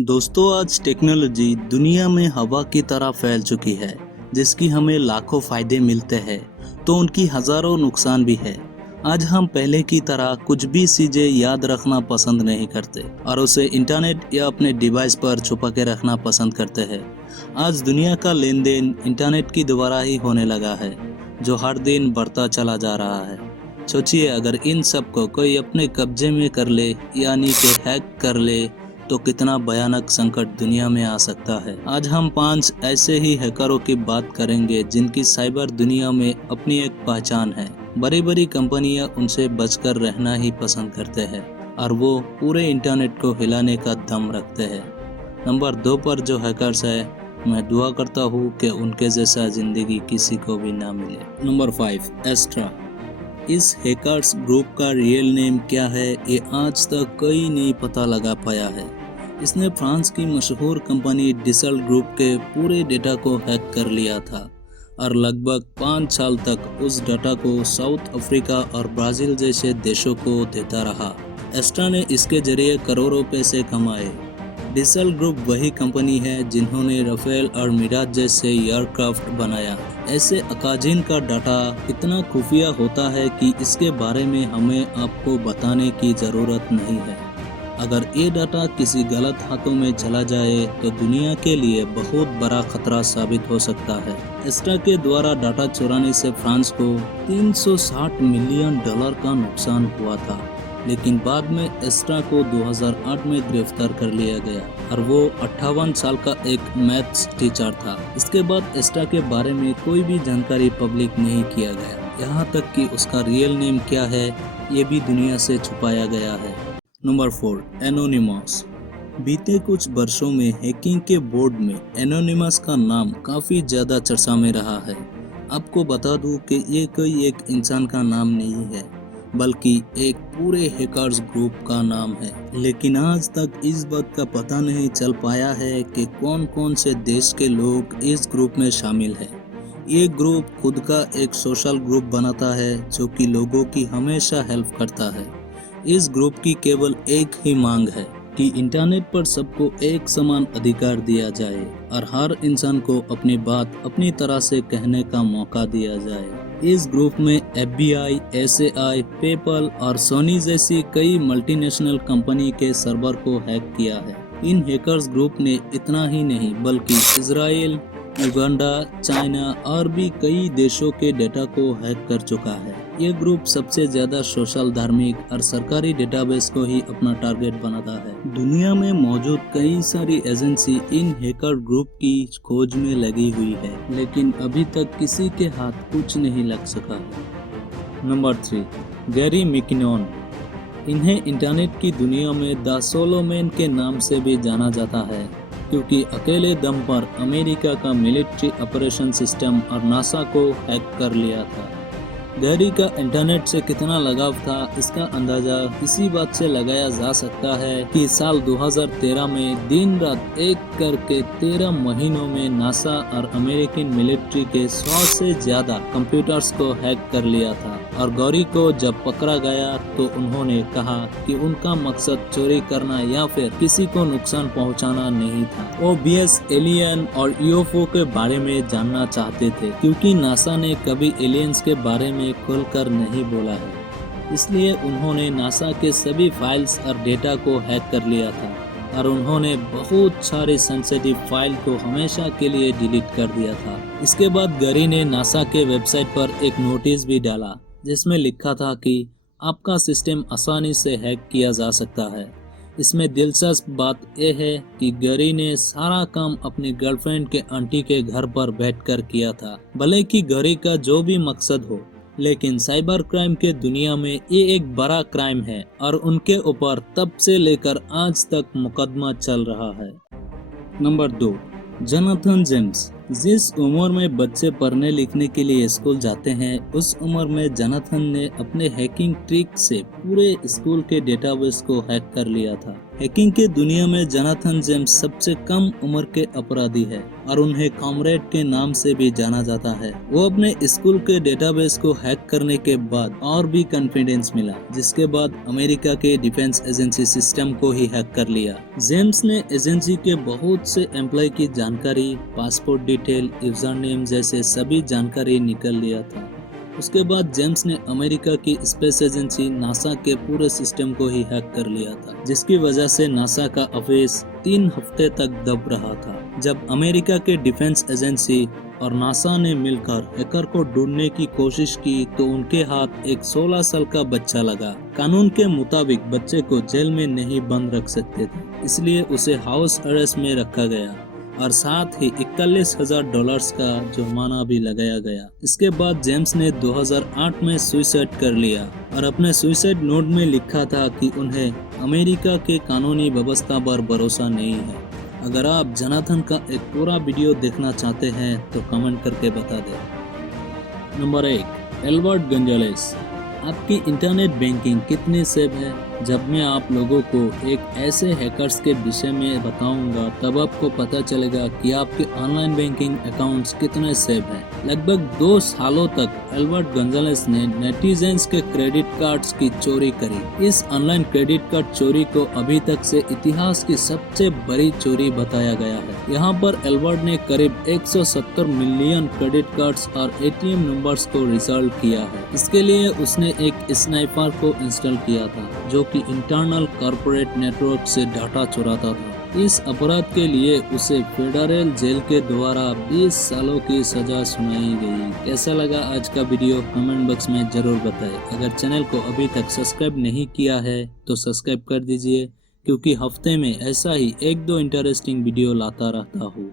दोस्तों, आज टेक्नोलॉजी दुनिया में हवा की तरह फैल चुकी है। जिसकी हमें लाखों फायदे मिलते हैं तो उनकी हजारों नुकसान भी है। आज हम पहले की तरह कुछ भी चीजें याद रखना पसंद नहीं करते और उसे इंटरनेट या अपने डिवाइस पर छुपा के रखना पसंद करते हैं। आज दुनिया का लेन देन इंटरनेट की द्वारा ही होने लगा है, जो हर दिन बढ़ता चला जा रहा है। सोचिए, अगर इन सब को कोई अपने कब्जे में कर ले, यानी कि हैक कर ले, तो कितना भयानक संकट दुनिया में आ सकता है। आज हम 5 ऐसे ही हैकरों की बात करेंगे जिनकी साइबर दुनिया में अपनी एक पहचान है। बड़ी बड़ी कंपनियां उनसे बचकर रहना ही पसंद करते हैं और वो पूरे इंटरनेट को हिलाने का दम रखते हैं। नंबर 2 पर जो हैकर्स है, मैं दुआ करता हूँ कि उनके जैसा जिंदगी किसी को भी ना मिले। Number 5, Astra. इस हैकर्स ग्रुप का रियल नेम क्या है, ये आज तक कोई नहीं पता लगा पाया है। इसने फ्रांस की मशहूर कंपनी डिसल्ट ग्रुप के पूरे डेटा को हैक कर लिया था और लगभग 5 साल तक उस डाटा को साउथ अफ्रीका और ब्राजील जैसे देशों को देता रहा। एस्ट्रा ने इसके जरिए करोड़ों पैसे कमाए। डिसल्ट ग्रुप वही कंपनी है जिन्होंने राफेल और मिराज जैसे एयरक्राफ्ट बनाया। ऐसे अकाजिन का डाटा इतना खुफिया होता है कि इसके बारे में हमें आपको बताने की जरूरत नहीं है। अगर ये डाटा किसी गलत हाथों में चला जाए तो दुनिया के लिए बहुत बड़ा खतरा साबित हो सकता है। एस्ट्रा के द्वारा डाटा चुराने से फ्रांस को $360 मिलियन का नुकसान हुआ था, लेकिन बाद में एस्ट्रा को 2008 में गिरफ्तार कर लिया गया और वो 58 साल का एक मैथ्स टीचर था। इसके बाद एस्ट्रा के बारे में कोई भी जानकारी पब्लिक नहीं किया गया, यहाँ तक कि उसका रियल नेम क्या है ये भी दुनिया से छुपाया गया है। Number 4, anonymous. बीते कुछ वर्षों में हैकिंग के बोर्ड में एनोनिमस का नाम काफी ज्यादा चर्चा में रहा है। आपको बता दूं कि ये कोई एक इंसान का नाम नहीं है, बल्कि एक पूरे हैकर्स ग्रुप का नाम है। लेकिन आज तक इस बात का पता नहीं चल पाया है कि कौन कौन से देश के लोग इस ग्रुप में शामिल है। ये ग्रुप खुद का एक सोशल ग्रुप बनाता है जो कि लोगों की हमेशा हेल्प करता है। इस ग्रुप की केवल एक ही मांग है कि इंटरनेट पर सबको एक समान अधिकार दिया जाए और हर इंसान को अपनी बात अपनी तरह से कहने का मौका दिया जाए। इस ग्रुप में FBI, SAI, पेपल और सोनी जैसी कई मल्टीनेशनल कंपनी के सर्वर को हैक किया है। इन हैकर्स ग्रुप ने इतना ही नहीं बल्कि इजराइल, युगांडा, चाइना और भी कई देशों के डेटा को हैक कर चुका है। ये ग्रुप सबसे ज्यादा सोशल, धार्मिक और सरकारी डेटाबेस को ही अपना टारगेट बनाता है। दुनिया में मौजूद कई सारी एजेंसी इन हैकर ग्रुप की खोज में लगी हुई है, लेकिन अभी तक किसी के हाथ कुछ नहीं लग सका है। Number 3, Gary McKinnon. इन्हें इंटरनेट की दुनिया में द सोलो मैन के नाम से भी जाना जाता है, क्योंकि अकेले दम पर अमेरिका का मिलिट्री ऑपरेशन सिस्टम और नासा को हैक कर लिया था। गैरी का इंटरनेट से कितना लगाव था, इसका अंदाजा इसी बात से लगाया जा सकता है कि साल 2013 में दिन रात एक करके 13 महीनों में नासा और अमेरिकन मिलिट्री के 100 से ज्यादा कंप्यूटर्स को हैक कर लिया था। और गौरी को जब पकड़ा गया तो उन्होंने कहा कि उनका मकसद चोरी करना या फिर किसी को नुकसान पहुंचाना नहीं था। वो BS एलियन और UFO के बारे में जानना चाहते थे, क्योंकि नासा ने कभी एलियंस के बारे में खुलकर नहीं बोला है। इसलिए उन्होंने नासा के सभी फाइल्स और डेटा को हैक कर लिया था और उन्होंने बहुत सारे सेंसिटिव फाइल को हमेशा के लिए डिलीट कर दिया था। इसके बाद गैरी ने नासा के वेबसाइट पर एक नोटिस भी डाला जिसमें लिखा था कि आपका सिस्टम आसानी से हैक किया जा सकता है। इसमें दिलचस्प बात यह है कि गैरी ने सारा काम अपनी गर्लफ्रेंड के आंटी के घर पर बैठकर किया था। भले कि गैरी का जो भी मकसद हो, लेकिन साइबर क्राइम के दुनिया में ये एक बड़ा क्राइम है और उनके ऊपर तब से लेकर आज तक मुकदमा चल रहा है। Number 2, Jonathan James. जिस उम्र में बच्चे पढ़ने लिखने के लिए स्कूल जाते हैं, उस उम्र में जोनाथन ने अपने हैकिंग ट्रिक से पूरे स्कूल के डेटाबेस को हैक कर लिया था। हैकिंग के दुनिया में जोनाथन जेम्स सबसे कम उम्र के अपराधी है और उन्हें कॉमरेड के नाम से भी जाना जाता है। वो अपने स्कूल के डेटाबेस को हैक करने के बाद और भी कॉन्फिडेंस मिला, जिसके बाद अमेरिका के डिफेंस एजेंसी सिस्टम को ही हैक कर लिया। जेम्स ने एजेंसी के बहुत से एम्प्लॉय की जानकारी, पासपोर्ट डिटेल, यूजर नेम जैसे सभी जानकारी निकल लिया था। उसके बाद जेम्स ने अमेरिका की स्पेस एजेंसी नासा के पूरे सिस्टम को ही हैक कर लिया था, जिसकी वजह से नासा का ऑफिस 3 हफ्ते तक दब रहा था। जब अमेरिका के डिफेंस एजेंसी और नासा ने मिलकर हैकर को ढूंढने की कोशिश की तो उनके हाथ एक 16 साल का बच्चा लगा। कानून के मुताबिक बच्चे को जेल में नहीं बंद रख सकते थे, इसलिए उसे हाउस अरेस्ट में रखा गया और साथ ही $41,000 का जुर्माना भी लगाया गया। इसके बाद जेम्स ने 2008 में सुसाइड कर लिया और अपने सुसाइड नोट में लिखा था कि उन्हें अमेरिका के कानूनी व्यवस्था पर भरोसा नहीं है। अगर आप जोनाथन का एक पूरा वीडियो देखना चाहते हैं तो कमेंट करके बता दें। Number 1, Edward Gonzalez. आपकी इंटरनेट बैंकिंग कितनी सेफ है? जब मैं आप लोगों को एक ऐसे हैकर्स के विषय में बताऊंगा तब आपको पता चलेगा कि आपके ऑनलाइन बैंकिंग अकाउंट्स कितने सेफ हैं। लगभग 2 सालों तक एडवर्ड गोंजालेस ने नेटिजन्स के क्रेडिट कार्ड्स की चोरी करी। इस ऑनलाइन क्रेडिट कार्ड चोरी को अभी तक से इतिहास की सबसे बड़ी चोरी बताया गया है। यहाँ पर एडवर्ड ने करीब 170 मिलियन क्रेडिट कार्ड्स और ATM नंबर्स को रिजॉल्व किया है। इसके लिए उसने एक स्नाइपर को इंस्टॉल किया था जो कि इंटरनल कॉर्पोरेट नेटवर्क से डाटा चुराता था। इस अपराध के लिए उसे फेडरल जेल के द्वारा 20 सालों की सजा सुनाई गई। कैसा लगा आज का वीडियो कमेंट बॉक्स में जरूर बताएं। अगर चैनल को अभी तक सब्सक्राइब नहीं किया है तो सब्सक्राइब कर दीजिए, क्योंकि हफ्ते में ऐसा ही 1-2 इंटरेस्टिंग वीडियो लाता रहता हूँ।